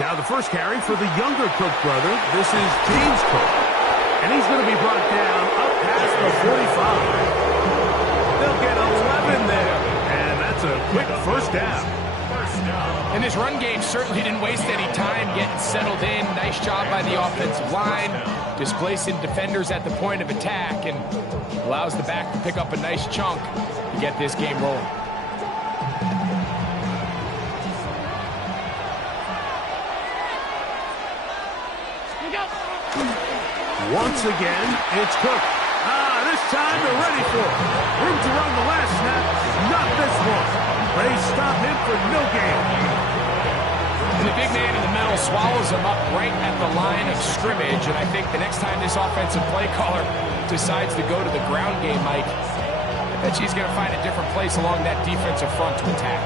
Now the first carry for the younger Cook brother. This is James Cook. And he's going to be brought down up past the 45. They'll get 11 there. And that's a quick first down. And this run game certainly didn't waste any time getting settled in. Nice job by the offensive line, displacing defenders at the point of attack, and allows the back to pick up a nice chunk to get this game rolling. Once again, it's Cook. This time they're ready for it. Room to run the last snap. Not this one. They stop him for no gain. And the big man in the middle swallows him up right at the line of scrimmage. And I think the next time this offensive play caller decides to go to the ground game, Mike, I bet she's going to find a different place along that defensive front to attack.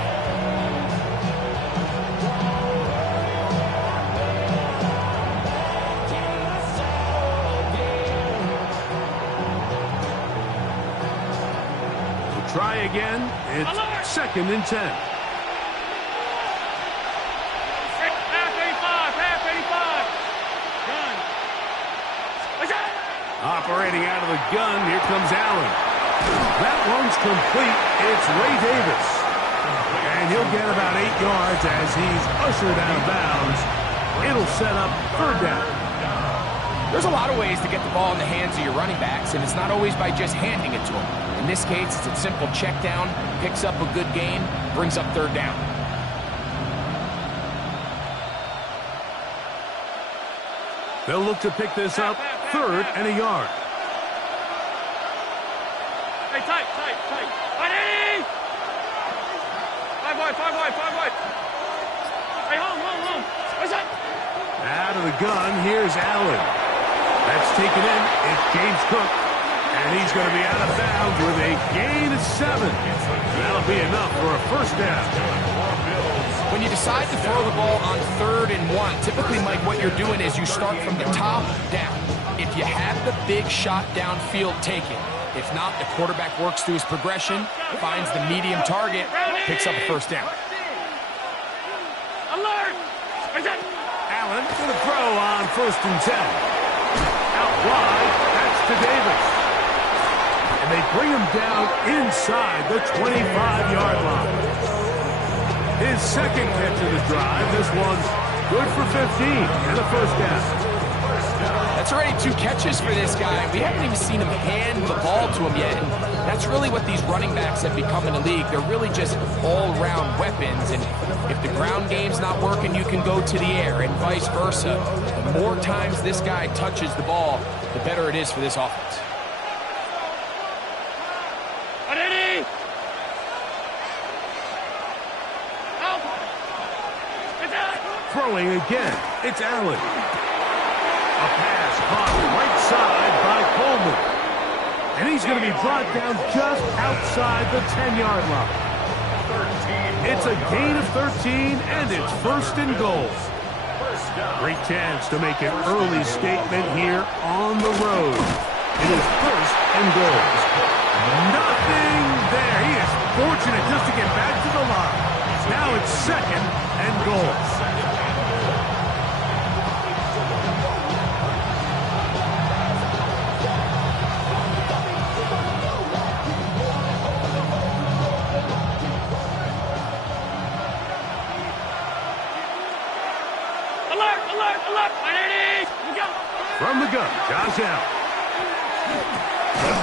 Try again. It's 2nd and 10. Operating out of the gun, here comes Allen. That one's complete. It's Ray Davis. And he'll get about 8 yards as he's ushered out of bounds. It'll set up 3rd down. There's a lot of ways to get the ball in the hands of your running backs, and it's not always by just handing it to them. In this case, it's a simple check down, picks up a good gain, brings up 3rd down. They'll look to pick this up 3rd and a yard. Hey, tight. Ready? 5 wide. Hey, home. What's up? Out of the gun, here's Allen. That's taken in. It's James Cook. And he's going to be out of bounds with a gain of 7. That'll be enough for a 1st down. When you decide to throw the ball on 3rd and 1, typically, Mike, what you're doing is you start from the top down. If you have the big shot downfield, take it. If not, the quarterback works through his progression, finds the medium target, picks up a 1st down. Alert! Allen to the throw on 1st and 10. Out wide, that's to Davis. And they bring him down inside the 25-yard line. His 2nd catch of the drive. This one's good for 15 and a 1st down. That's already 2 catches for this guy. We haven't even seen him hand the ball to him yet. And that's really what these running backs have become in the league. They're really just all-around weapons. And if the ground game's not working, you can go to the air and vice versa. The more times this guy touches the ball, the better it is for this offense. Ready? Throwing again, it's Allen. A pass caught right side by Coleman. And he's going to be brought down just outside the 10-yard line. It's a gain of 13, and it's 1st and goal. Great chance to make an early statement here on the road. It is 1st and goal. Nothing there. He is fortunate just to get back to the line. Now it's 2nd and goal. Alert! Ready? Go! From the gun, Josh Allen.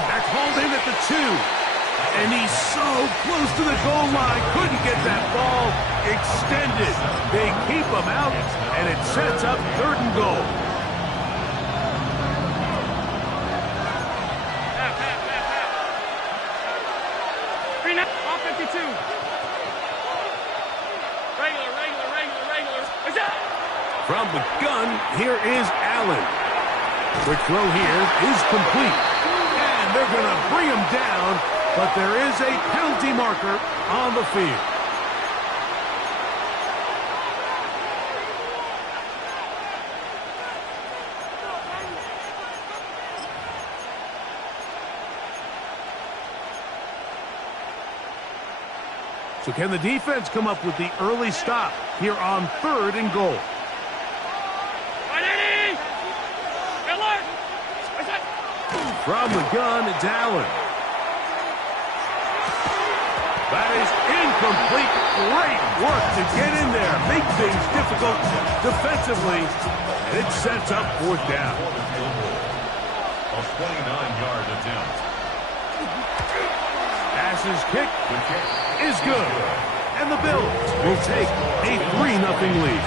That's hauled in at the 2. And he's so close to the goal line. Couldn't get that ball extended. They keep him out, and it sets up 3rd and goal. Off 52. Regular. From the gun, here is Allen. The throw here is complete. And they're going to bring him down, but there is a penalty marker on the field. So can the defense come up with the early stop here on 3rd and goal? From the gun, it's Allen. That is incomplete. Great work to get in there. Make things difficult defensively. And it sets up 4th down. A 29-yard attempt. Pass's kick is good. And the Bills will take a 3-0 lead.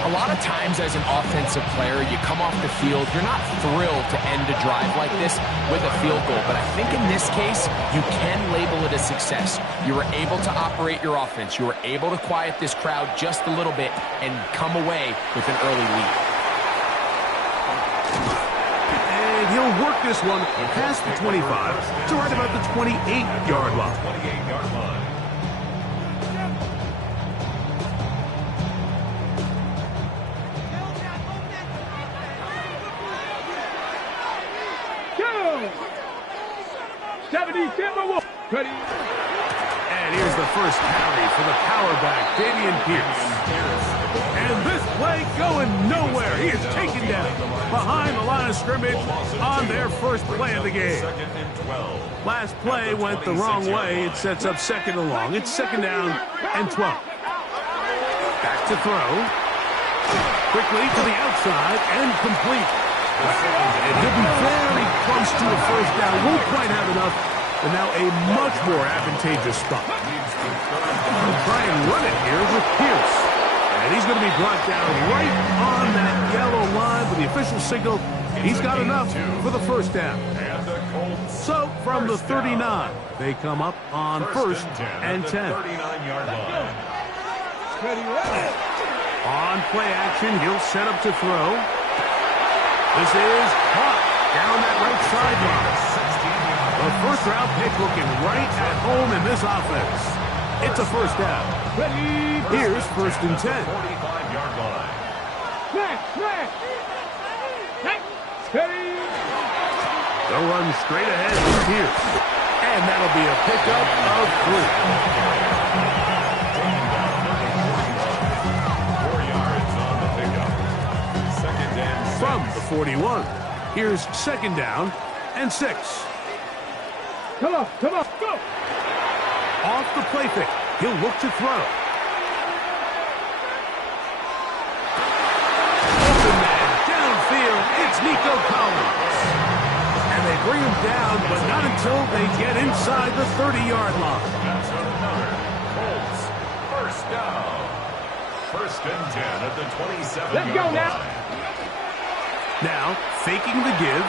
A lot of times as an offensive player, you come off the field, you're not thrilled to end a drive like this with a field goal. But I think in this case, you can label it a success. You were able to operate your offense. You were able to quiet this crowd just a little bit and come away with an early lead. And he'll work this one past the 25 to right about the 28-yard line. 28-yard line. And here's the first carry for the power back, Dameon Pierce. And this play going nowhere. He is taken down behind the line of scrimmage on their first play of the game. Last play went the wrong way. It sets up 2nd and long. It's 2nd down and 12. Back to throw. Quickly to the outside and complete. And he'll be very close to a first down. Won't quite have enough. And now a much more advantageous spot. He'll try and run it here with Pierce. And he's going to be brought down right on that yellow line with the official signal. He's got enough for the first down. So from the 39, they come up on 1st and 10. 39-yard line. On play action, he'll set up to throw. This is caught down that right sideline. The first-round pick looking right at home in this offense. It's a first down. Here's 1st and 10. 45-yard line. They'll run straight ahead with Pierce. And that'll be a pickup of 3. 4 yards on the pickup. 2nd and 6. From the 41, here's 2nd down and 6. Come on, go! Off the play fake, he'll look to throw. Open man, downfield, it's Nico Collins. And they bring him down, but not until they get inside the 30-yard line. Colts, first down. 1st and 10 at the 27-yard Let's go now. line. Now, faking the give.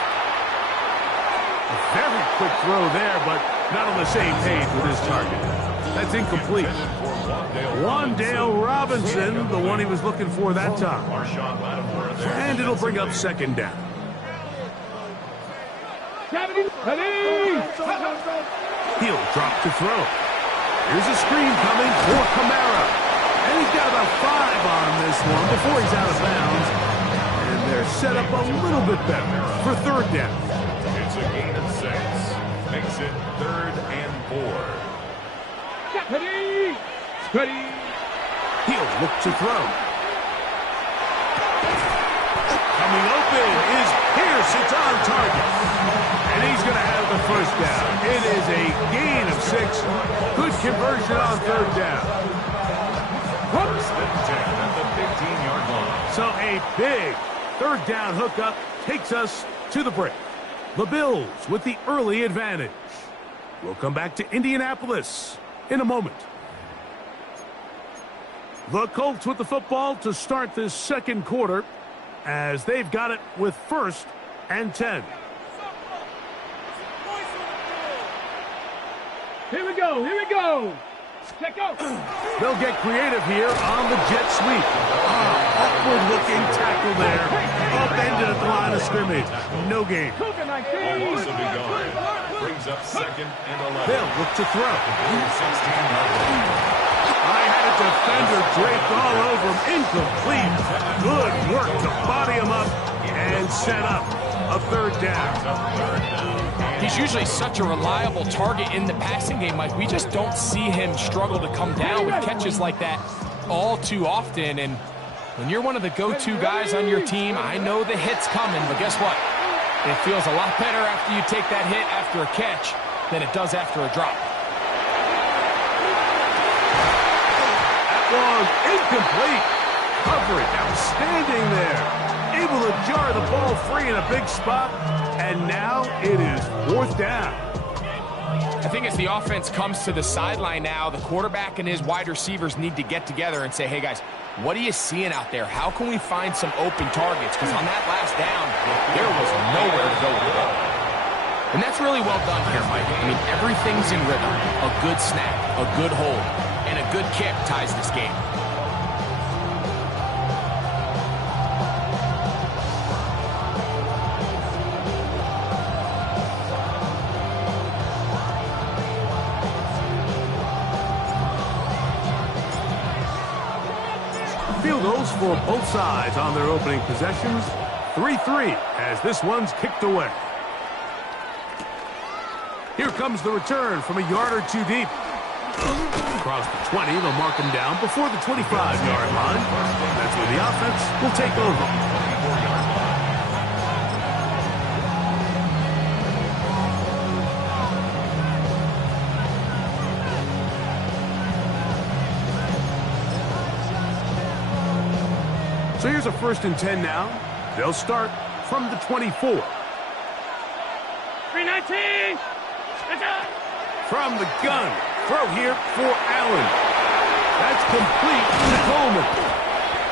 A very quick throw there, but not on the same page with his target. That's incomplete. Wandale Robinson, the one he was looking for that time. And it'll bring up 2nd down. He'll drop to throw. Here's a screen coming for Kamara. And he's got about 5 on this one before he's out of bounds. And they're set up a little bit better for 3rd down. It's a gain of 6. Makes it 3rd and 4. He'll look to throw. Coming open is Pierce. It's on target. And he's going to have the first down. It is a gain of 6. Good conversion on 3rd down. 1st and 10 at the 15-yard line. So a big 3rd down hookup takes us to the break. The Bills with the early advantage. We'll come back to Indianapolis in a moment. The Colts with the football to start this 2nd quarter as they've got it with 1st and 10. Here we go. Check out. They'll get creative here on the jet sweep. Awkward-looking tackle there. Upended at the line of scrimmage. No game. Almost a big yard. Brings up 2nd and 11. They'll look to throw. 16-yard line. I had a defender draped all over him. Incomplete. Good work to body him up and set up. a third down. He's usually such a reliable target in the passing game, Mike. We just don't see him struggle to come down with catches like that all too often. And when you're one of the go-to guys on your team, I know the hit's coming, but guess what? It feels a lot better after you take that hit after a catch than it does after a drop. That one incomplete. Coverage outstanding there. Able to jar the ball free in a big spot, and now it is fourth down. I think as the offense comes to the sideline now, the quarterback and his wide receivers need to get together and say, hey guys, what are you seeing out there? How can we find some open targets? Because on that last down, there was nowhere to go with the ball. And that's really well done here, Mike. I mean, everything's in rhythm. A good snap, a good hold, and a good kick ties this game. Field goals for both sides on their opening possessions. 3-3 as this one's kicked away. Here comes the return from a yard or two deep. Across the 20, they'll mark him down before the 25-yard line. That's where the offense will take over. So here's a 1st and 10 now. They'll start from the 24. 319. From the gun. Throw here for Allen. That's complete to Coleman.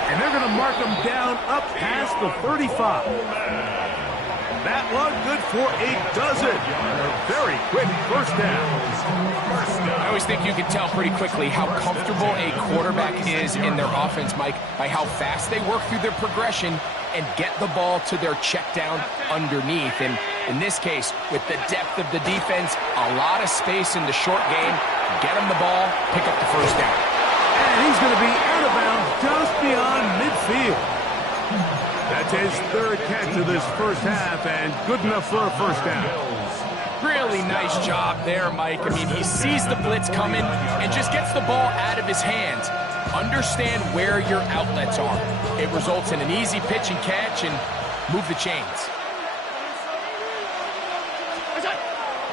And they're going to mark him down up past the 35. That one good for a dozen. A very quick first down. I always think you can tell pretty quickly how comfortable a quarterback is in their offense, Mike, by how fast they work through their progression and get the ball to their check down underneath. And in this case, with the depth of the defense, a lot of space in the short game, get him the ball, pick up the first down. And he's going to be out of bounds just beyond midfield. That's his 3rd catch of this first half, and good enough for a first down. Really nice job there, Mike. I mean, he sees the blitz coming and just gets the ball out of his hands. Understand where your outlets are. It results in an easy pitch and catch and move the chains.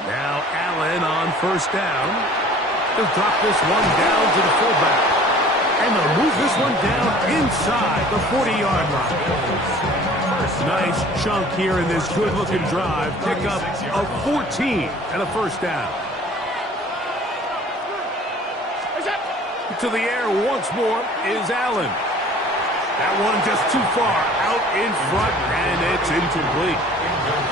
Now Allen on first down. They'll drop this one down to the fullback. And they'll move this one down inside the 40-yard line. Nice chunk here in this good-looking drive. Pick up a 14 and a first down. To the air once more is Allen. That one just too far out in front, and it's incomplete.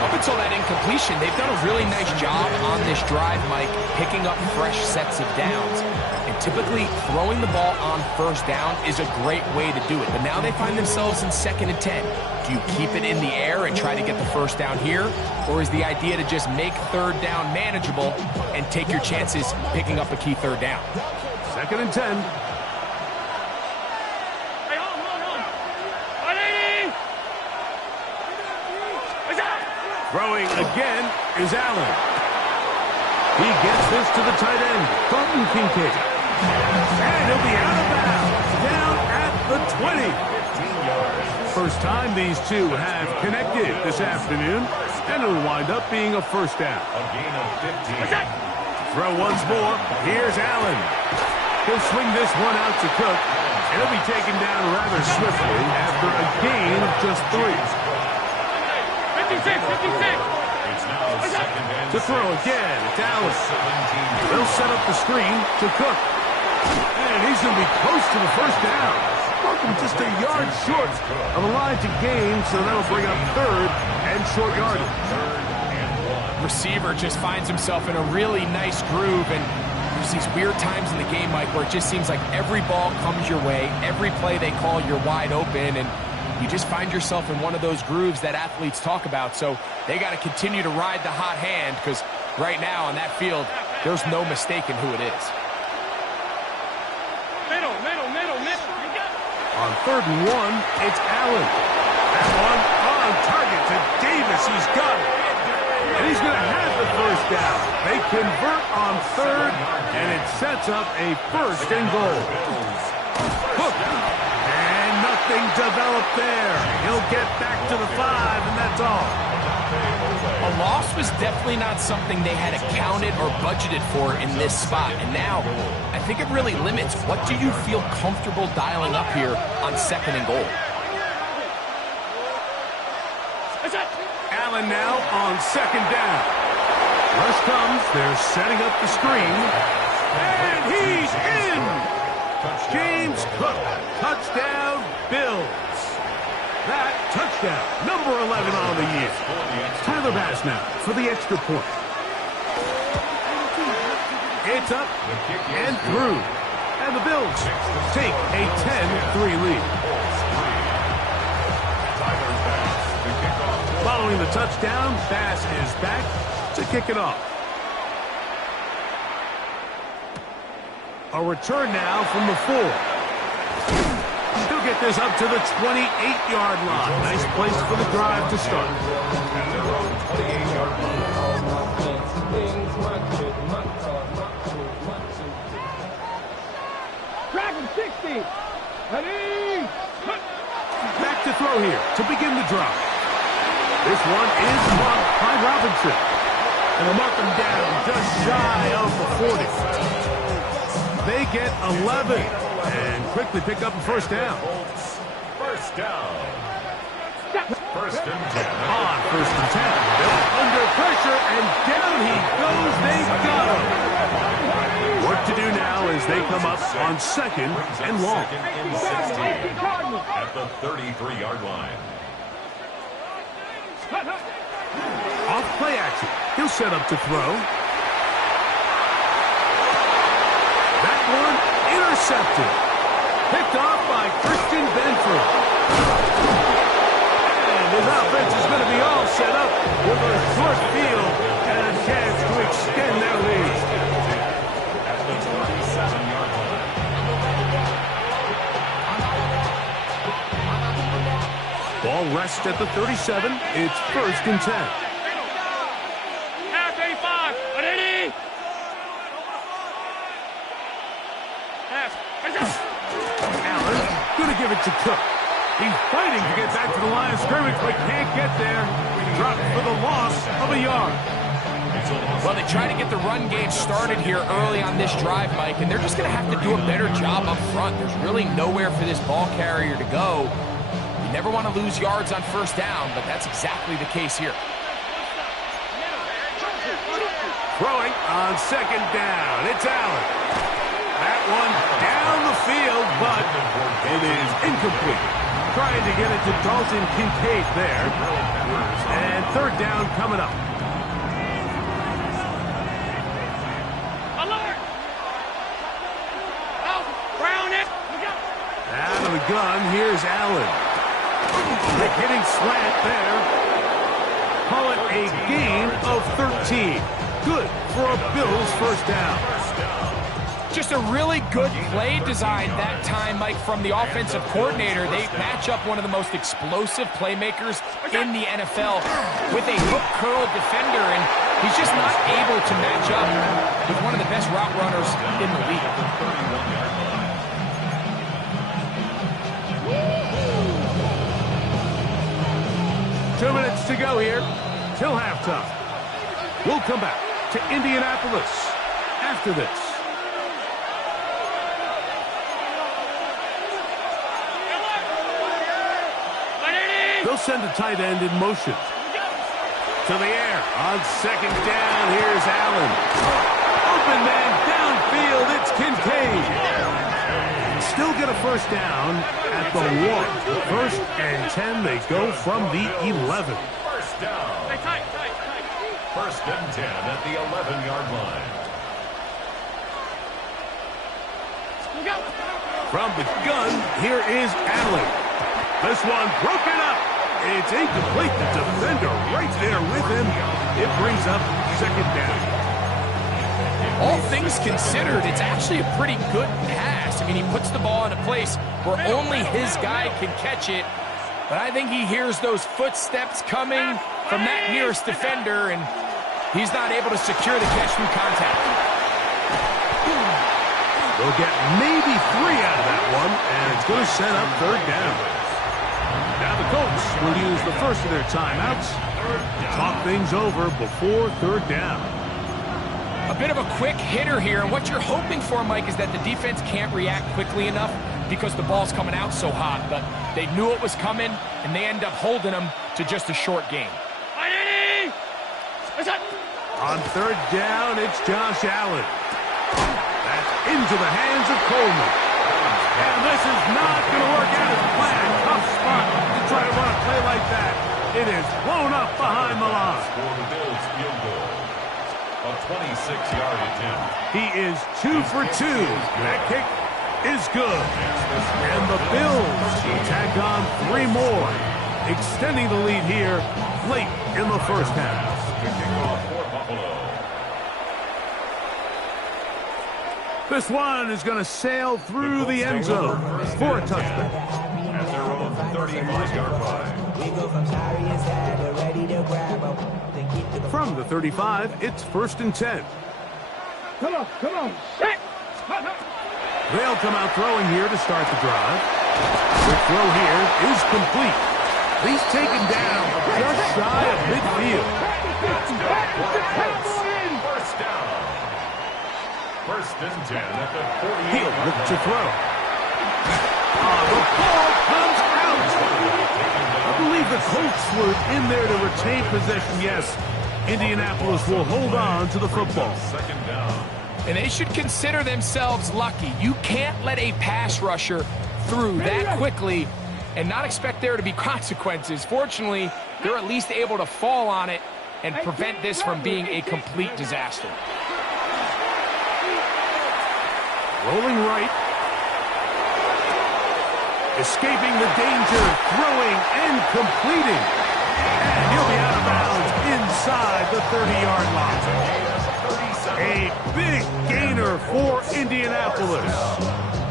Up until that incompletion, they've done a really nice job on this drive, Mike, picking up fresh sets of downs. And typically, throwing the ball on first down is a great way to do it. But now they find themselves in 2nd and 10. Do you keep it in the air and try to get the first down here? Or is the idea to just make 3rd down manageable and take your chances picking up a key 3rd down? 2nd and 10. Throwing again is Allen. He gets this to the tight end, Dalton Kincaid. And he'll be out of bounds, down at the 20. First time these two have connected this afternoon, and it'll wind up being a first down. Throw once more. Here's Allen. He'll swing this one out to Cook, and he'll be taken down rather swiftly after a gain of just 3. 56. To throw again, it's Allen. They'll set up the screen to Cook. And he's going to be close to the first down. Welcome just a yard short of a line to gain, so that'll bring up 3rd and short yardage. Receiver just finds himself in a really nice groove, and there's these weird times in the game, Mike, where it just seems like every ball comes your way, every play they call, you're wide open, and you just find yourself in one of those grooves that athletes talk about. So they got to continue to ride the hot hand, because right now on that field, there's no mistaking who it is. Middle. On 3rd and 1, it's Allen. That one on on target to Davis. He's got it. And he's going to have the first down. They convert on third, and it sets up a first and goal. Hook. And nothing developed there. He'll get back to the 5, and that's all. A loss was definitely not something they had accounted or budgeted for in this spot. And now, I think it really limits what do you feel comfortable dialing up here on second and goal. Allen now on second down. Rush comes. They're setting up the screen. And he's in! James Cook. Touchdown, Bills. That touchdown, number 11 on the year. Tyler Bass now for the extra point. It's up and through. And the Bills take a 10-3 lead. Following the touchdown, Bass is back to kick it off. A return now from the 4. He'll get this up to the 28-yard line. Nice place for the drive to start. Track him 60. Ready. Back to throw here to begin the drive. This one is marked by Robinson. And they'll mark him down just shy of the 40. They get 11 and quickly pick up a first down. First down. First and 10. On first and 10. They're under pressure, and down he goes. They've got him. Work to do now as they come up on second and long. Second and 16 at the 33-yard line. Off play action. He'll set up to throw. That one intercepted. Picked off by Christian Benford. And his offense is going to be all set up with a short field and a chance to extend their lead. At the 37-yard line. Ball rests at the 37. It's first and 10. Half 85. Ready. Allen going to give it to Cook. He's fighting to get back to the line of scrimmage, but can't get there. Dropped for the loss of a yard. Well, they try to get the run game started here early on this drive, Mike, and they're just going to have to do a better job up front. There's really nowhere for this ball carrier to go. You never want to lose yards on first down, but that's exactly the case here. Throwing on second down. It's Allen. That one down the field, but it is incomplete. Trying to get it to Dalton Kincaid there. And third down coming up. Alert. Out. Brown it. Out of the gun, here's Allen. Hitting slant there. Call it a gain of 13. Good for a Bills first down. Just a really good play design that time, Mike, from the offensive coordinator. They match up one of the most explosive playmakers in the NFL with a hook curl defender, and he's just not able to match up with one of the best route runners in the league. 2 minutes to go here till halftime. We'll come back to Indianapolis after this. They'll send a tight end in motion. To the air. On second down, here's Allen. Open man downfield, it's Kincaid. Still get a first down at the 1. First and 10, they go from the 11. First down. First and 10 at the 11-yard line. From the gun, here is Allen. This one broken up. It's incomplete. The defender right there with him. It brings up second down. All things considered, it's actually a pretty good pass. I mean, he puts the ball in a place where only his guy can catch it. But I think he hears those footsteps coming from that nearest defender, and he's not able to secure the catch through contact. They'll get maybe 3 out of that one, and it's going to set up third down. Now the Colts will use the first of their timeouts to talk things over before third down. A bit of a quick hitter here, and what you're hoping for, Mike, is that the defense can't react quickly enough because the ball's coming out so hot. But they knew it was coming, and they end up holding them to just a short gain. On third down, it's Josh Allen. That's into the hands of Coleman. And this is not going to work out as planned. Tough spot to try to run a play like that. It is blown up behind the line. For the Bills field goal. A 26-yard attempt. He is 2 for 2. That kick is good. And the Bills tack on 3 more, extending the lead here late in the first half. This one is going to sail through the end zone for a touchback. At their own 35-yard line. From the 35, it's 1st and 10. Come on. They'll come out throwing here to start the drive. The throw here is complete. He's taken down just shy of midfield. First down. 1st and 10 at the 48. He'll look to throw. The ball comes out. I believe the Colts were in there to retain possession. Yes, Indianapolis will hold on to the football. 2nd down. And they should consider themselves lucky. You can't let a pass rusher through that quickly and not expect there to be consequences. Fortunately, they're at least able to fall on it and prevent this from being a complete disaster. Rolling right. Escaping the danger, throwing and completing. And he'll be out of bounds inside the 30-yard line. A big gainer for Indianapolis.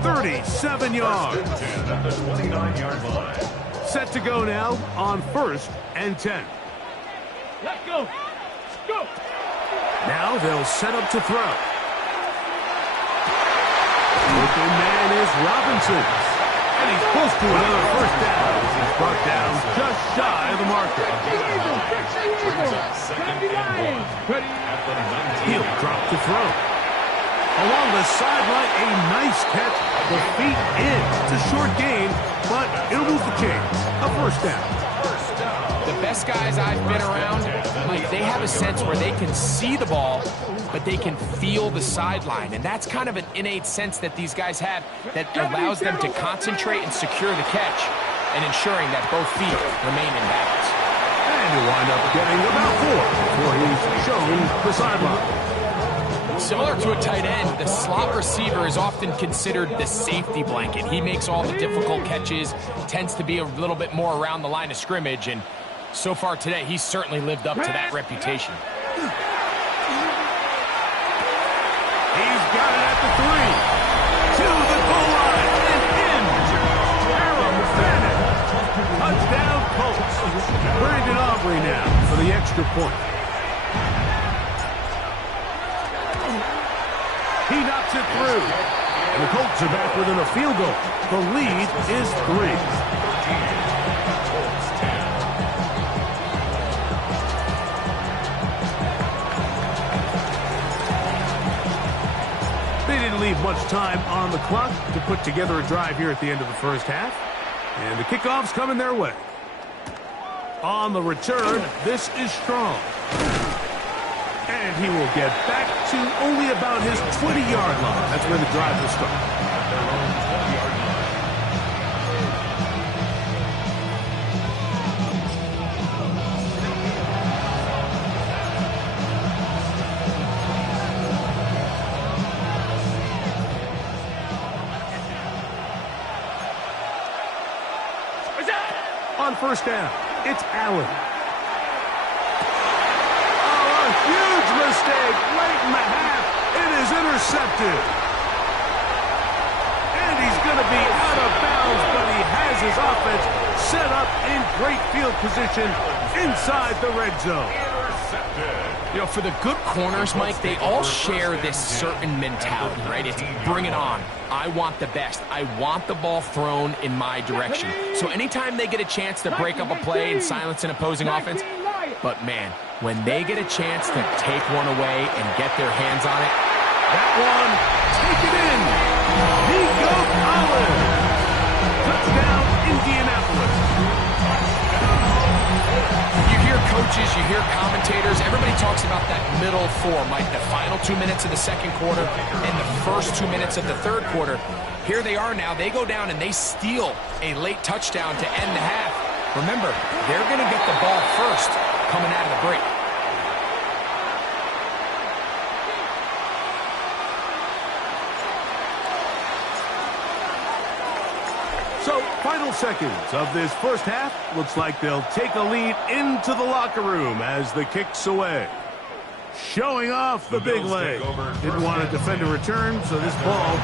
37 yards. At the 29-yard line. Set to go now on 1st and 10. Let's go. Go. Now they'll set up to throw. Open man is Robinson. And he's close to another first down as he's brought down just shy of the marker. He'll drop to throw. Along the sideline, a nice catch. The feet in. It's a short gain, but it'll move the chains. A first down. The best guys I've been around, like, they have a sense where they can see the ball, but they can feel the sideline. And that's kind of an innate sense that these guys have that allows them to concentrate and secure the catch and ensuring that both feet remain in balance. And he'll wind up getting about 4 before he's shown the sideline. Similar to a tight end, the slot receiver is often considered the safety blanket. He makes all the difficult catches, tends to be a little bit more around the line of scrimmage, and so far today, he's certainly lived up to that reputation. He's got it at the 3. To the goal line and in. Aaron Bennett. Touchdown, Colts. Brandon Aubrey now for the extra point. He knocks it through. And the Colts are back within a field goal. The lead is 3. They didn't leave much time on the clock to put together a drive here at the end of the first half. And the kickoff's coming their way. On the return, this is Strong. And he will get back to only about his 20-yard line. That's where the drive will start. At their own 20-yard line. On first down, it's Allen. Oh, a huge mistake late in the half. It is intercepted. And he's going to be out of bounds, but he has his offense set up in great field position inside the red zone. You know, for the good corners, Mike, they all share this certain mentality, right? It's bring it on. I want the best. I want the ball thrown in my direction. So anytime they get a chance to break up a play and silence an opposing offense, but man, when they get a chance to take one away and get their hands on it, that one, take it in. Nico Collins. Touchdown, Indianapolis. You hear coaches, you hear commentators, everybody talks about that middle four, Mike, the final 2 minutes of the second quarter and the first 2 minutes of the third quarter. Here they are now. They go down and they steal a late touchdown to end the half. Remember, they're going to get the ball first coming out of the break. So, final seconds of this first half. Looks like they'll take a lead into the locker room as the kick's away. Showing off the big leg. Didn't want to defend a return, so this ball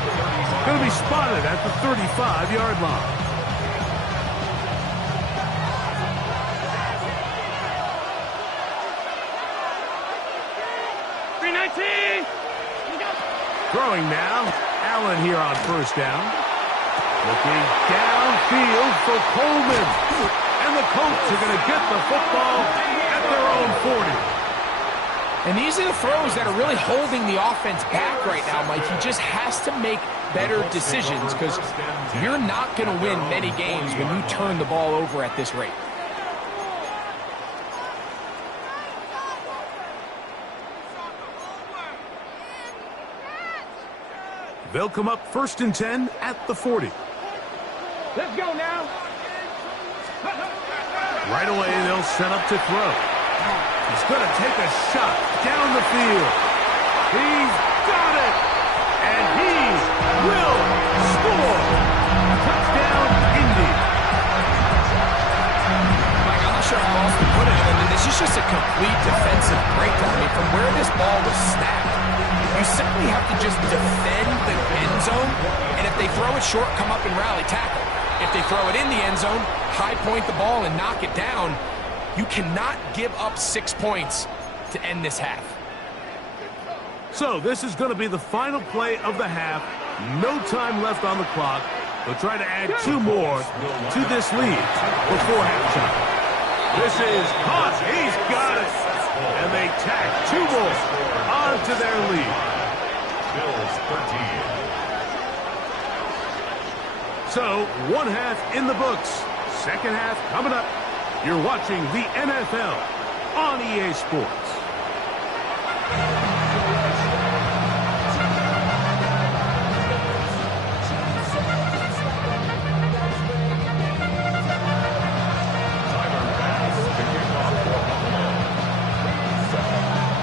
going to be spotted at the 35-yard line. Throwing now. Allen here on first down. Looking downfield for Coleman. And the Colts are going to get the football at their own 40. And these are the throws that are really holding the offense back right now, Mike. He just has to make better decisions because you're not going to win many games when you turn the ball over at this rate. They'll come up 1st and 10 at the 40. Let's go now. Right away, they'll set up to throw. He's going to take a shot down the field. He's got it. And he will score. Touchdown, Indy. Mike, I'm not sure how else to put it. I mean, this is just a complete defensive breakdown. I mean, from where this ball was snapped, you simply have to just defend the end zone, and if they throw it short, come up and rally tackle. If they throw it in the end zone, high point the ball and knock it down. You cannot give up 6 points to end this half. So this is going to be the final play of the half. No time left on the clock. They'll try to add 2 more to this lead before halftime. This is caught. He's got it. And they tack 2 more onto their lead. Bills 13. So, 1 half in the books. Second half coming up. You're watching the NFL on EA Sports.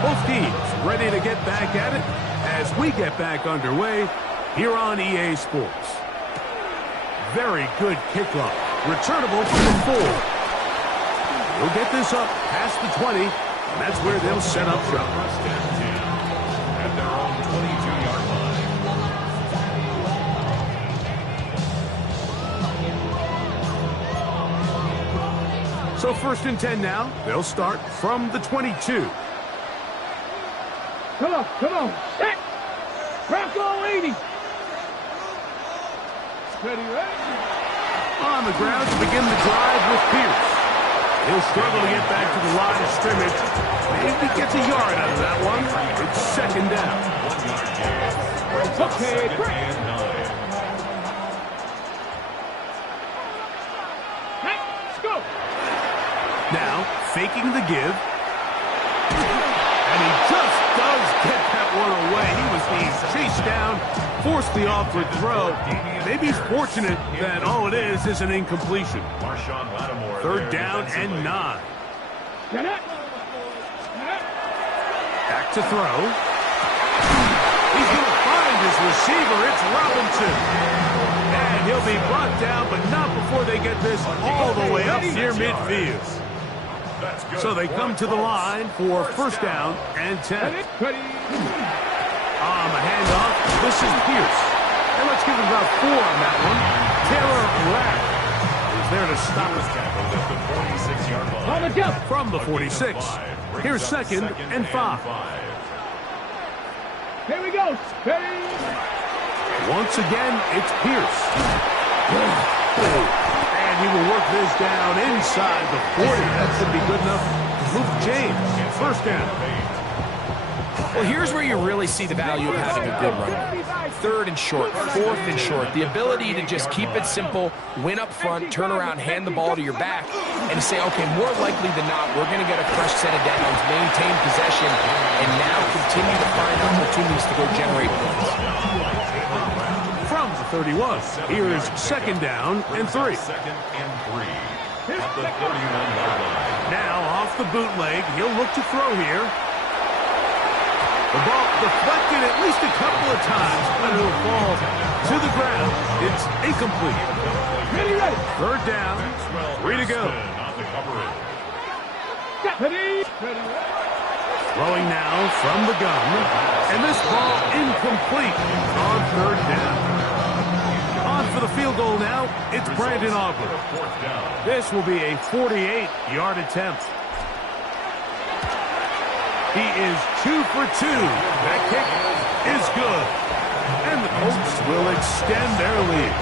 Both teams ready to get back at it as we get back underway here on EA Sports. Very good kickoff. Returnable from the 4. We'll get this up past the 20, and that's where they'll set up shop. First and 10 at their own 22-yard line. So 1st and 10 now. They'll start from the 22. Come on. Set. Rocco 80. Ready, ready. On the ground to begin the drive with Pierce. He'll struggle to get back to the line of scrimmage. Maybe gets a yard out of that one. It's 2nd down. 1 yard gain. Okay, 2nd and 9. Hey, let's go. Now, faking the give. And he just does get that one away. He was being chased down, forced the awkward throw. Maybe he's fortunate that all it is an incompletion. Marshawn Lattimore 3rd down and 9. Get it. Back to throw. He's going to find his receiver. It's Robinson. And he'll be brought down, but not before they get this all the way up near midfield. So they come to the line for 1st down and 10. Ready. On the handoff, this is Pierce. And let's give him about 4 on that one. Taylor Rapp is enough there to stop it. Tackled at the 46-yard line. On the jump. From the 46. Here's second and 5. Here we go. Ready? Once again, it's Pierce. And he will work this down inside the 40. That should be good enough to move James. First down. Well, here's where you really see the value of having a good runner. Third and short, fourth and short. The ability to just keep it simple, win up front, turn around, hand the ball to your back, and to say, okay, more likely than not, we're going to get a fresh set of downs, maintain possession, and now continue to find opportunities to go generate points. From the 31, here is second down and 3. Second and 3 at the 31-yard line. Now off the bootleg, he'll look to throw here. The ball deflected at least a couple of times, but it'll fall to the ground. It's incomplete. Ready, ready. Third down, 3 to go. Ready. Throwing now from the gun, and this ball incomplete on third down. On for the field goal now, it's Brandon Aubrey. This will be a 48-yard attempt. He is 2 for 2. That kick is good. And the Colts will extend their lead.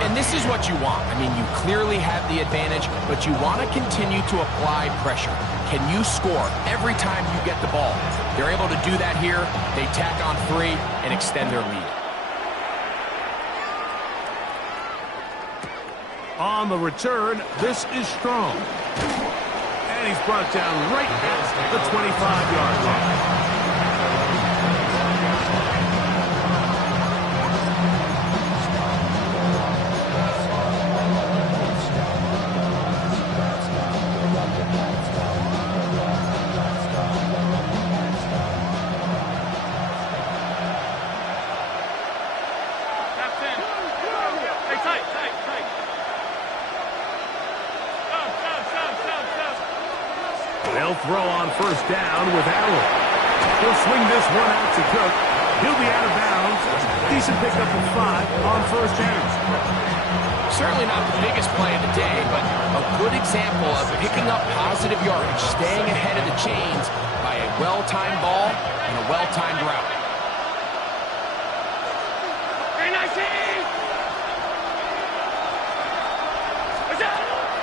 And this is what you want. I mean, you clearly have the advantage, but you want to continue to apply pressure. Can you score every time you get the ball? They're able to do that here. They tack on 3 and extend their lead. On the return, this is Strong. And he's brought down right at the 25-yard line. They'll throw on first down with Allen. He'll swing this one out to Cook. He'll be out of bounds. Decent pickup of 5 on first down. Certainly not the biggest play of the day, but a good example of picking up positive yardage, staying ahead of the chains by a well-timed ball and a well-timed route.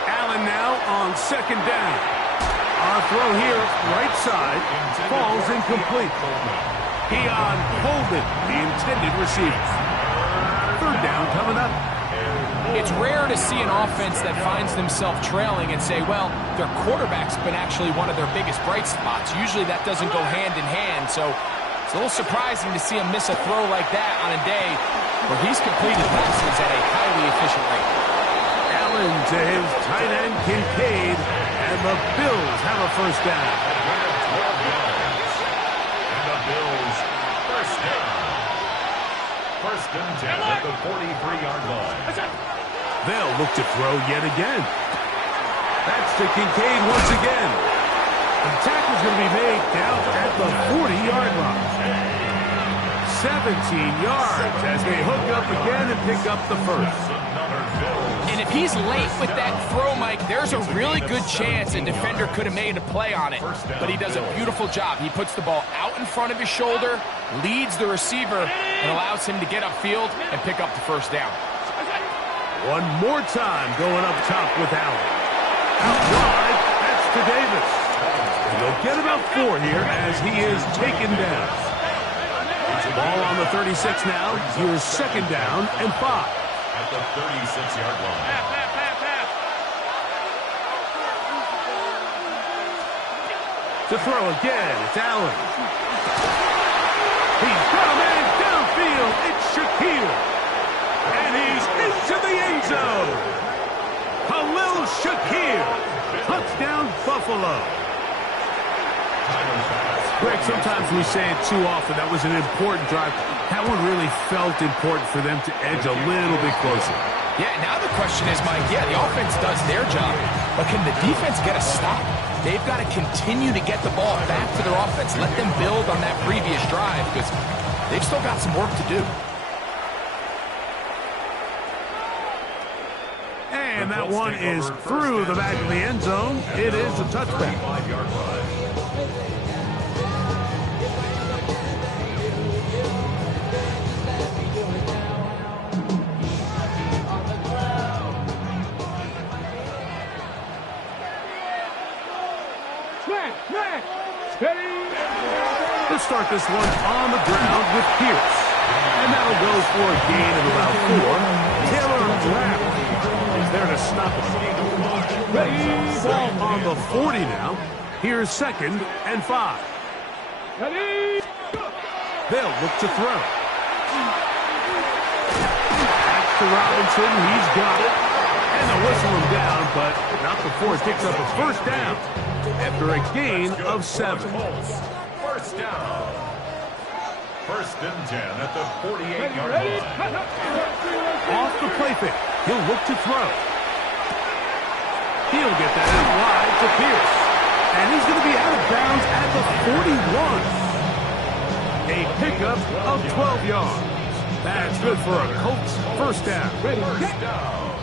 Allen now on second down. Our throw here, right side, falls incomplete. Keon Coleman, the intended receiver. Third down coming up. It's rare to see an offense that finds themselves trailing and say, well, their quarterback's been actually one of their biggest bright spots. Usually that doesn't go hand in hand, so it's a little surprising to see him miss a throw like that on a day where he's completed passes at a highly efficient rate. Allen to his tight end, Kincaid, and the Bills have a first down. And the Bills, first down. First and 10 at the 43-yard line. They'll look to throw yet again. That's to Kincaid once again. The tackle's going to be made down at the 40-yard line. 17 yards as they hook up again and pick up the first. And if he's late with that throw, Mike, there's a really good chance a defender could have made a play on it. But he does a beautiful job. He puts the ball out in front of his shoulder, leads the receiver, and allows him to get upfield and pick up the first down. One more time going up top with Allen. Out wide, that's to Davis. And they'll get about 4 here as he is taken down. Ball on the 36 now. Here's second down and 5. At the 36-yard line. To throw again, it's Allen. He's got a man downfield. It's Shaquille. And he's into the end zone. Khalil Shakir. Touchdown, Buffalo. Greg, sometimes we say it too often. That was an important drive. That one really felt important for them to edge a little bit closer. Yeah, now the question is, Mike, yeah, the offense does their job, but can the defense get a stop? They've got to continue to get the ball back to their offense. Let them build on that previous drive because they've still got some work to do. And that one is through the back of the end zone. It is a touchback. 45-yard line. Let's start this one on the ground with Pierce. And that'll go for a gain of about 4. Taylor Rapp is there to stop it. Ball on the 40 now. Here's 2nd and 5. They'll look to throw. Back to Robinson. He's got it. And they'll whistle him down, but not before he picks up a first down after a gain of 7. First down. 1st and 10 at the 48-yard line. Off the play fake. He'll look to throw. He'll get that out wide to Pierce. And he's going to be out of bounds at the 41. A pickup of 12 yards. That's good for a Colts first down. First down.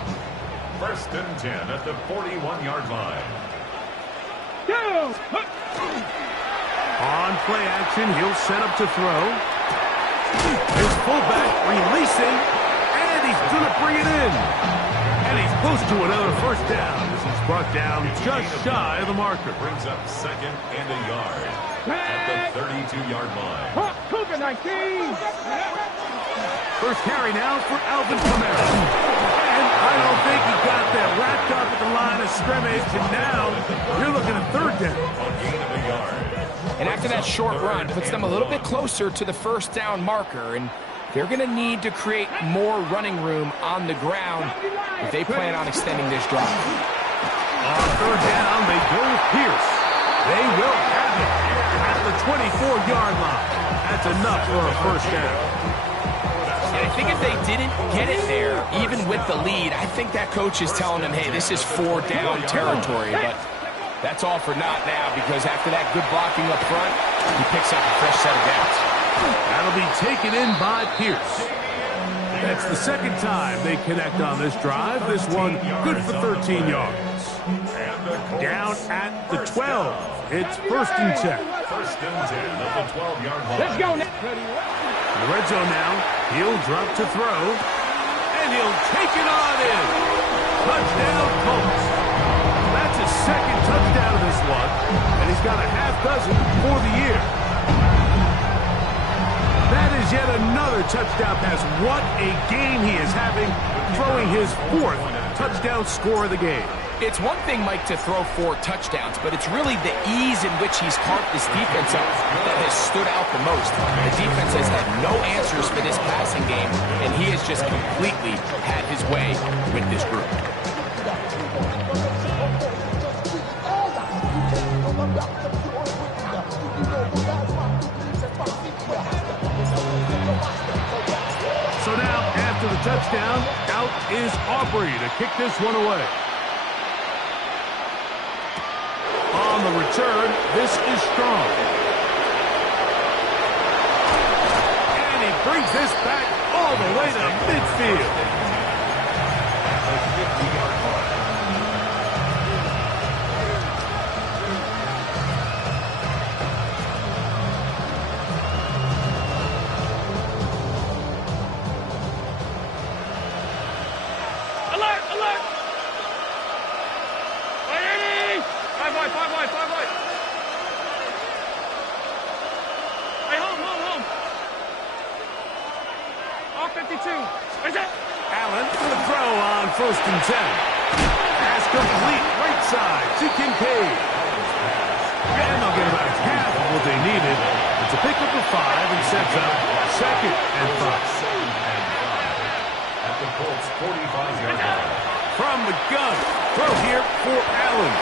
1st and 10 at the 41-yard line. On play action, he'll set up to throw. His fullback releasing, and he's going to bring it in. And he's close to another first down. This is brought down just shy of the marker. Brings up 2nd and a yard at the 32-yard line. Cougar 19. First carry now for Alvin Kamara. And I don't think he got that wrapped up at the line of scrimmage. And now you're looking at 3rd down. On gain of a yard. And after that short run, puts them a little bit closer to the first down marker. And they're going to need to create more running room on the ground if they plan on extending this drive. On 3rd down, they go with Pierce. They will have it at the 24-yard line. That's enough for a first down. And I think if they didn't get it there, even with the lead, I think that coach is telling them, hey, this is 4-down territory. But that's all for naught now, because after that good blocking up front, he picks up a fresh set of downs. That'll be taken in by Pierce. That's the 2nd time they connect on this drive. This one good for 13 yards. Down at the 12. It's 1st and 10. 1st and 10 at the 12-yard line. Let's go now. In the red zone now. He'll drop to throw. And he'll take it on in. Touchdown, Colts. That's his 2nd touchdown of this one. And he's got a half dozen for the year. That is yet another touchdown pass. What a game he is having, throwing his 4th touchdown score of the game. It's one thing, Mike, to throw 4 touchdowns, but it's really the ease in which he's carved this defense up that has stood out the most. The defense has had no answers for this passing game, and he has just completely had his way with this group. So now, after the touchdown, out is Aubrey to kick this one away. On the return, this is Strong. And he brings this back all the way to midfield. At the 50-yard line. Alert! Alert! Ready! 5 wide, 5 wide, 5 wide. Hey, home. All 52. Where's that? Allen for the throw on 1st and 10. Pass complete, right side to Kincaid. And they'll get about half of what they needed. It's a pickup of 5 and sets up 2nd and 5. At the Colts 45-yard line. From the gun, throw here for Allen.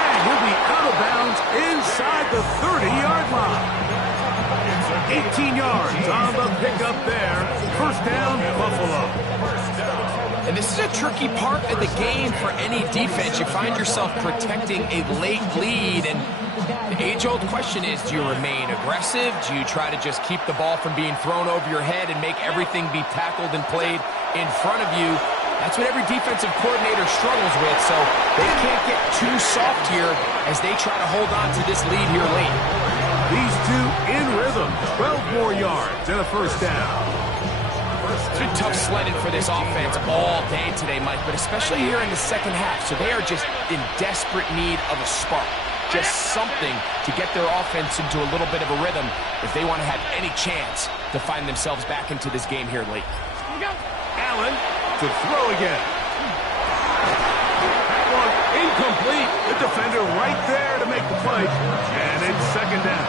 And he'll be out of bounds inside the 30-yard line. 18 yards on the pickup there. First down, Buffalo. And this is a tricky part of the game for any defense. You find yourself protecting a late lead, and the age-old question is, do you remain aggressive? Do you try to just keep the ball from being thrown over your head and make everything be tackled and played in front of you. That's what every defensive coordinator struggles with, so they can't get too soft here as they try to hold on to this lead here late. These two in rhythm. 12 more yards and a first down. It's been tough sledding for this offense all day today, Mike, but especially here in the second half. So they are just in desperate need of a spark, just something to get their offense into a little bit of a rhythm if they want to have any chance to find themselves back into this game here late. Allen to throw again. That one incomplete. The defender right there to make the play. And it's second down.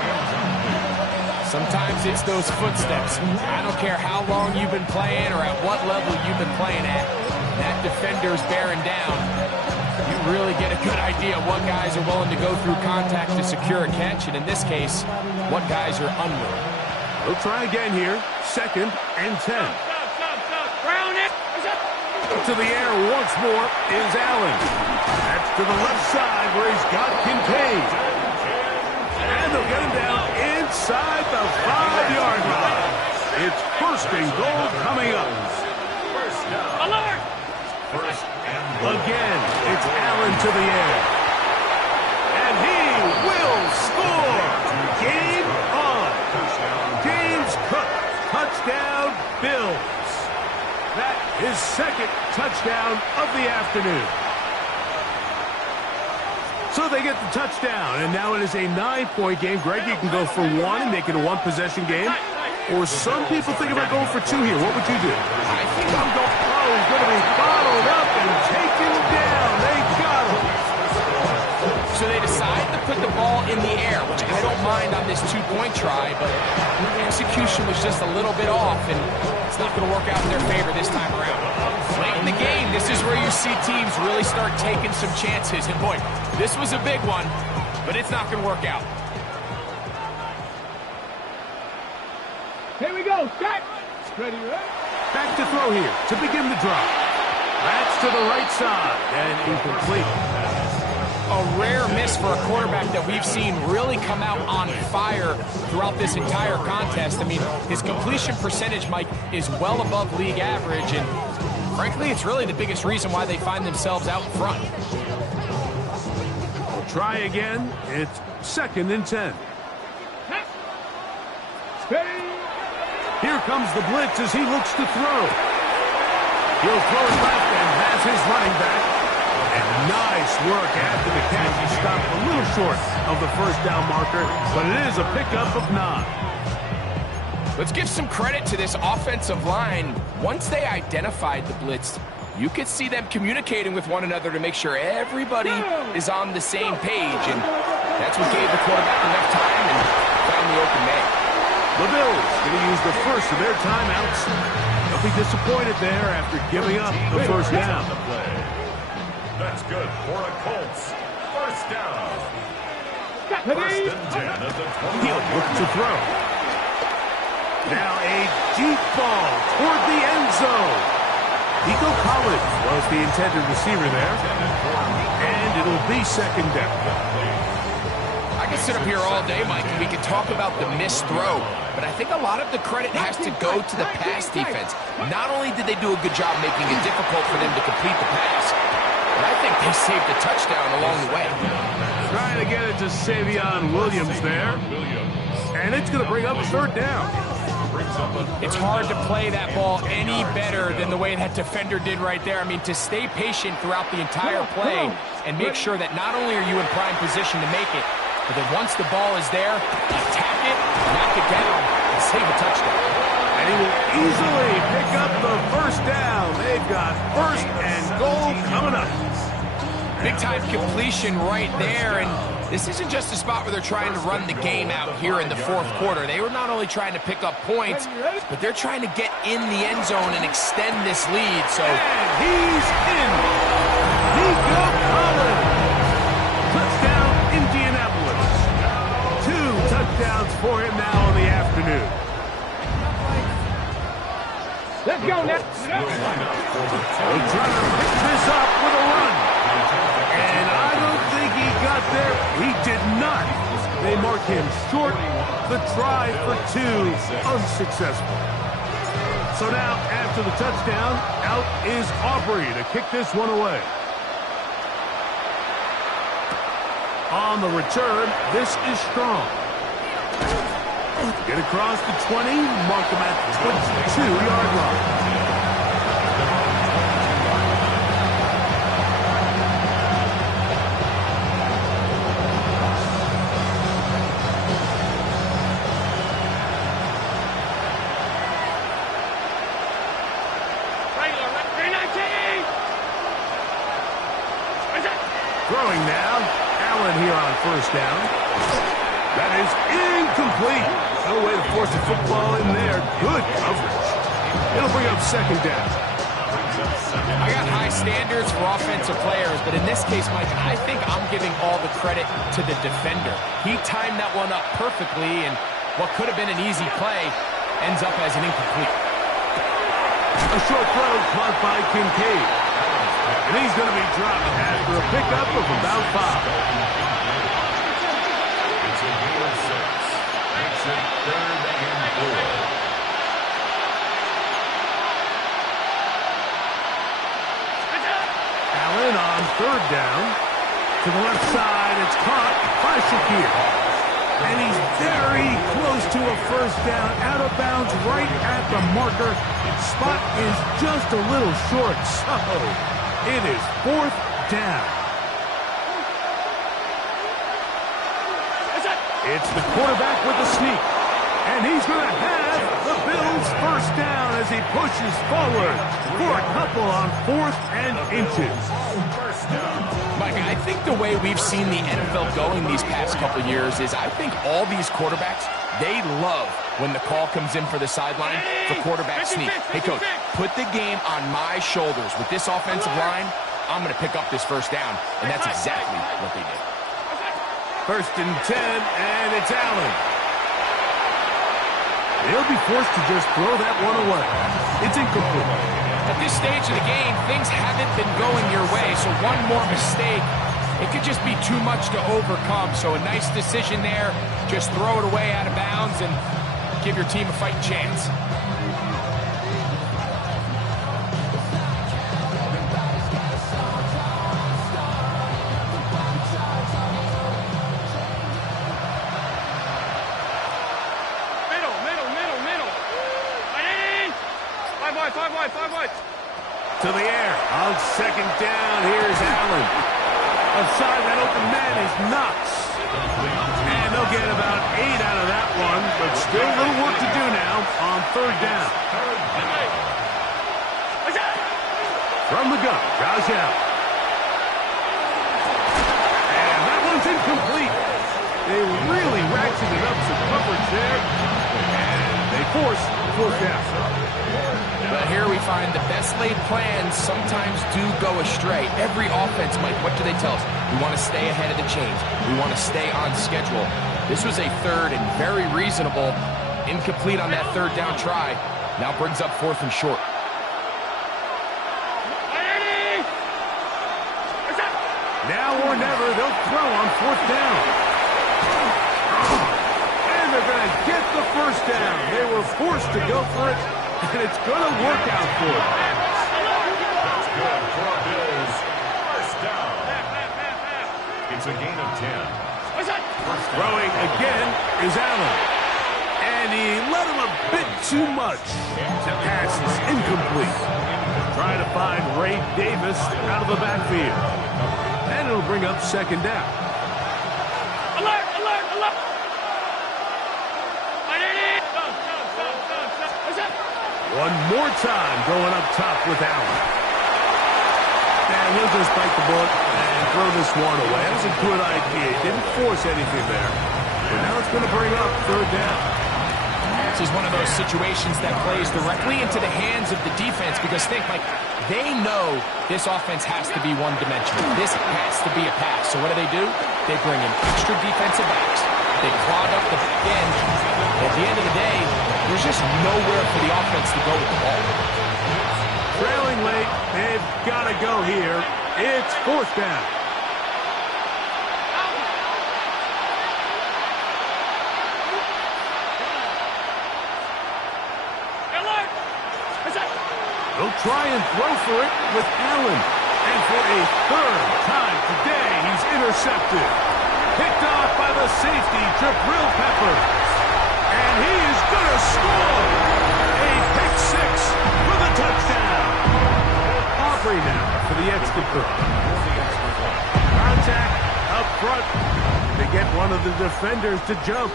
Sometimes it's those footsteps. I don't care how long you've been playing or at what level you've been playing at. That defender's bearing down. You really get a good idea of what guys are willing to go through contact to secure a catch, and in this case, what guys are unwilling. We'll try again here. Second and 10. Brown it. To the air once more is Allen. That's to the left side where he's got Kincaid. And they'll get him down inside the 5-yard line. It's first and goal coming up. Alert! Again, it's Allen to the air. And he will score. Game on. James Cook, touchdown Bills. That is second touchdown of the afternoon. So they get the touchdown, and now it is a 9-point game. Greg, you can go for one and make it a one-possession game. Or some people think about going for two here. What would you do? I think I'm going. Oh, he's going to be bottled up and taken down. They got him. So they decide to put the ball in the air, which I don't mind on this two-point try, but the execution was just a little bit off, and it's not going to work out in their favor this time around. Late in the game, this is where you see teams really start taking some chances, and boy, this was a big one, but it's not going to work out. Here we go. Set. Ready, right? Back to throw here to begin the drive. That's to the right side and incomplete. A rare miss for a quarterback that we've seen really come out on fire throughout this entire contest. I mean, his completion percentage, Mike, is well above league average, and frankly, it's really the biggest reason why they find themselves out in front. We'll try again. It's second and 10. Here comes the blitz as he looks to throw. He'll throw it left and has his running back. And nice work after the catch. He stopped a little short of the first down marker, but it is a pickup of 9. Let's give some credit to this offensive line. Once they identified the blitz, you could see them communicating with one another to make sure everybody is on the same page, and that's what gave the quarterback enough time and found the open man. The Bills going to use the first of their timeouts. They'll be disappointed there after giving up the first down. That's good for a Colts. First down. First and 10 at the 20. He'll look to throw. Now a deep ball toward the end zone. Nico Collins was the intended receiver there. And it'll be second down. I could sit up here all day, Mike, and we could talk about the missed throw, but I think a lot of the credit has to go to the pass defense. Not only did they do a good job making it difficult for them to complete the pass, but I think they saved a touchdown along the way. Trying to get it to Savion Williams there. And it's going to bring up a third down. It's hard to play that ball any better than the way that defender did right there. I mean, to stay patient throughout the entire play and make sure that not only are you in prime position to make it, but then once the ball is there, attack it, knock it down, and save a touchdown. And he will easily pick up the first down. They've got first and goal coming up. Big-time completion right there, and this isn't just a spot where they're trying to run the game out here in the fourth quarter. They were not only trying to pick up points, but they're trying to get in the end zone and extend this lead. So, and he's in. Nico Collins. Touchdown, Indianapolis. 2 touchdowns for him now in the afternoon. Let's go now. They're trying to pick this up with a run. And I don't think he got there. He did not. They mark him short. The try for 2 unsuccessful. So now, after the touchdown, out is Aubrey to kick this one away. On the return, this is Strong. Get across the 20, mark him at the 22-yard line. Throwing now, Allen here on first down. That is incomplete. No way to force the football in there. Good coverage. It'll bring up second down. I got high standards for offensive players, but in this case, Mike, I think I'm giving all the credit to the defender. He timed that one up perfectly, and what could have been an easy play ends up as an incomplete. A short throw caught by Kincaid. And he's going to be dropped after a pickup of about 5. It's a gain of 6. Makes it 3rd and 4. Allen on 3rd down. To the left side, it's caught by Shakir. And he's very close to a first down. Out of bounds right at the marker. Spot is just a little short. So it is 4th down. It's the quarterback with the sneak. And he's going to have the Bills first down as he pushes forward for a couple on 4th and inches. Mike, I think the way we've seen the NFL going these past couple years is I think all these quarterbacks, they love when the call comes in for the sideline for quarterback sneak. Hey, coach, put the game on my shoulders. With this offensive line, I'm going to pick up this first down, and that's exactly what they did. 1st and 10, and it's Allen. He'll be forced to just throw that one away. It's incomplete. At this stage of the game, things haven't been going your way, so one more mistake, it could just be too much to overcome. So a nice decision there. Just throw it away out of bounds and give your team a fighting chance. To the air. On 2nd down, here's Allen. Aside that open man is Knox. And they'll get about 8 out of that one, but still a little work to do now on 3rd down. From the gun, Josh Allen. And that one's incomplete. They really ratcheted up some coverage there, and they force 4th down. But here we find the best laid plans sometimes do go astray. Every offense, Mike, what do they tell us? We want to stay ahead of the chains. We want to stay on schedule. This was a 3rd and very reasonable. Incomplete on that 3rd down try. Now brings up 4th and short. Now or never, they'll throw on 4th down. And they're going to get the first down. They were forced to go for it. And it's going to work out for him. That's good for a Bills. First down. It's a gain of 10. Throwing again is Allen. And he let him a bit too much. The pass is incomplete. Trying to find Ray Davis out of the backfield. And it'll bring up 2nd down. Alert, alert, alert. One more time going up top with Allen. And he'll just bite the bullet and throw this one away. That was a good idea. He didn't force anything there. But now it's going to bring up 3rd down. This is one of those situations that plays directly into the hands of the defense because think, Mike, they know this offense has to be one-dimensional. This has to be a pass. So what do? They bring in extra defensive backs. They clog up the back end. At the end of the day, there's just nowhere for the offense to go with the ball. Trailing late, they've got to go here. It's 4th down. He'll try and throw for it with Allen. And for a third time today, he's intercepted. Picked off by the safety, Jabril Peppers. And he is going to score. A pick six for the touchdown. Aubrey now for the extra point. Contact up front to get one of the defenders to jump.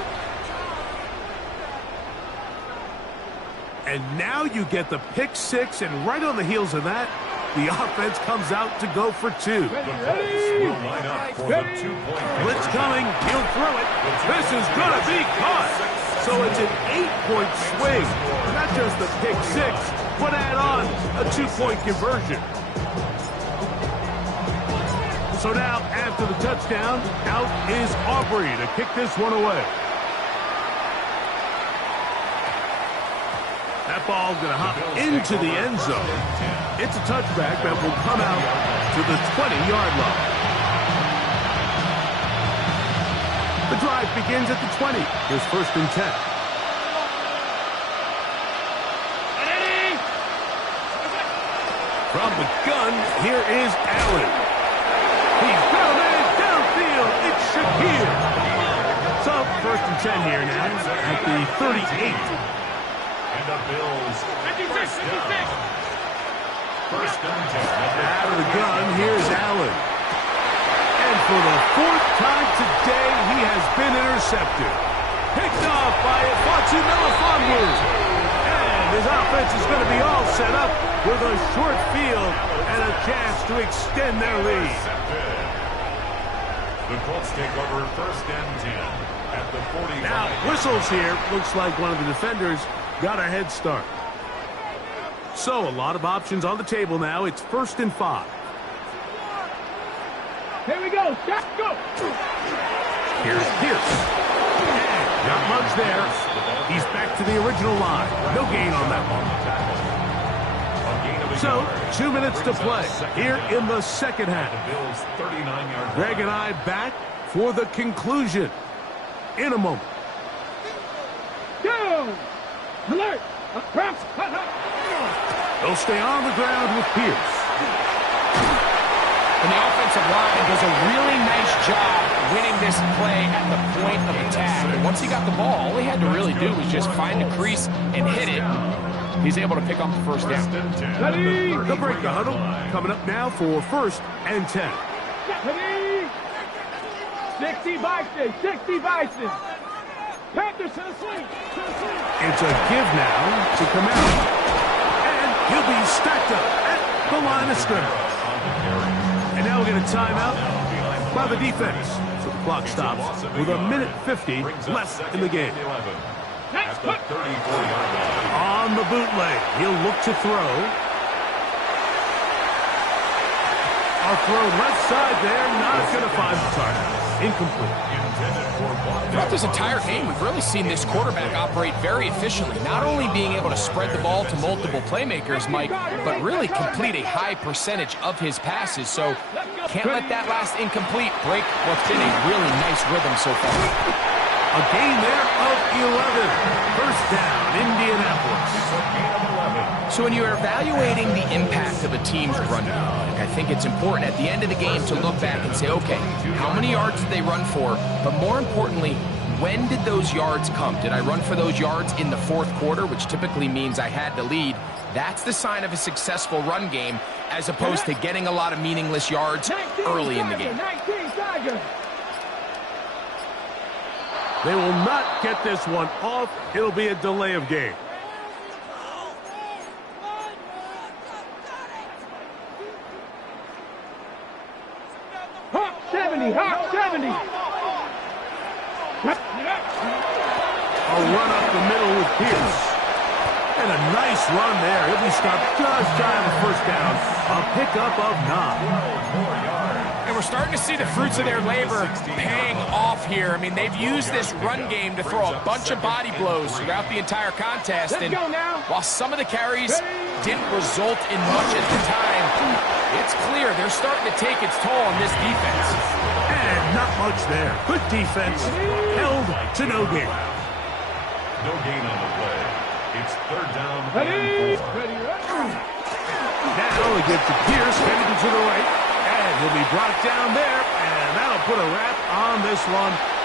And now you get the pick six, and right on the heels of that, the offense comes out to go for two. Blitz coming. He'll throw it. This is going to be caught. So it's an 8-point swing. Not just the pick six, but add on a 2-point conversion. So now, after the touchdown, out is Aubrey to kick this one away. That ball going to hop into the end zone. It's a touchback that will come out to the 20-yard line. The drive begins at the 20. Here's 1st and 10. From the gun, here is Allen. He's coming downfield. It's Shakir. So 1st and 10 here now at the 38. And the Bills. 1st and 10. Out of the gun, here's Allen. And for the 4th time today, he has been intercepted. Picked off by Ifachi Melifonwu. And his offense is going to be all set up with a short field and a chance to extend their lead. The Colts take over 1st and 10 at the 45. Now, whistles here. Looks like one of the defenders got a head start. So, a lot of options on the table now. It's 1st and 5. Here we go. Go. Here's Pierce. Not much there. He's back to the original line. No gain on that one. So, 2 minutes to play here in the second half. Greg and I back for the conclusion in a moment. Go. Alert. They'll stay on the ground with Pierce. And the offensive line does a really nice job winning this play at the point of attack. And once he got the ball, all he had to really do was just find the crease and hit it. He's able to pick up the 1st down. The break the huddle coming up now for 1st and 10. 60 Bison. 60 Bison. Panthers to the swing. It's a give now to come out. And he'll be stacked up at the line of scrimmage. And now we'll get a timeout by the defense. So the clock stops with 1:50 left in the game. On the bootleg, he'll look to throw. Our throw left side there, not going to find the target. Incomplete. Throughout this entire game, we've really seen this quarterback operate very efficiently, not only being able to spread the ball to multiple playmakers, Mike, but really complete a high percentage of his passes. So can't let that last incomplete break what's been a really nice rhythm so far. A gain there of 11. 1st down, Indianapolis. So when you're evaluating the impact of a team's run game, I think it's important at the end of the game to look back and say, okay, how many yards did they run for? But more importantly, when did those yards come? Did I run for those yards in the 4th quarter, which typically means I had to lead? That's the sign of a successful run game, as opposed to getting a lot of meaningless yards early in the game. They will not get this one off. It'll be a delay of game. Hawk 70. Hawk 70. A run up the middle with Pierce. And a nice run there. He'll be stopped just shy of the 1st down. A pickup of 9. And we're starting to see the fruits of their labor paying off here. I mean, they've used this run game to throw a bunch of body blows throughout the entire contest. And while some of the carries didn't result in much at the time, it's clear they're starting to take its toll on this defense. And not much there. Good defense. Held to no gain. No gain on the play. It's 3rd down and 4. Now they get to Pierce, headed to the right. And he'll be brought down there. And that'll put a wrap on this one.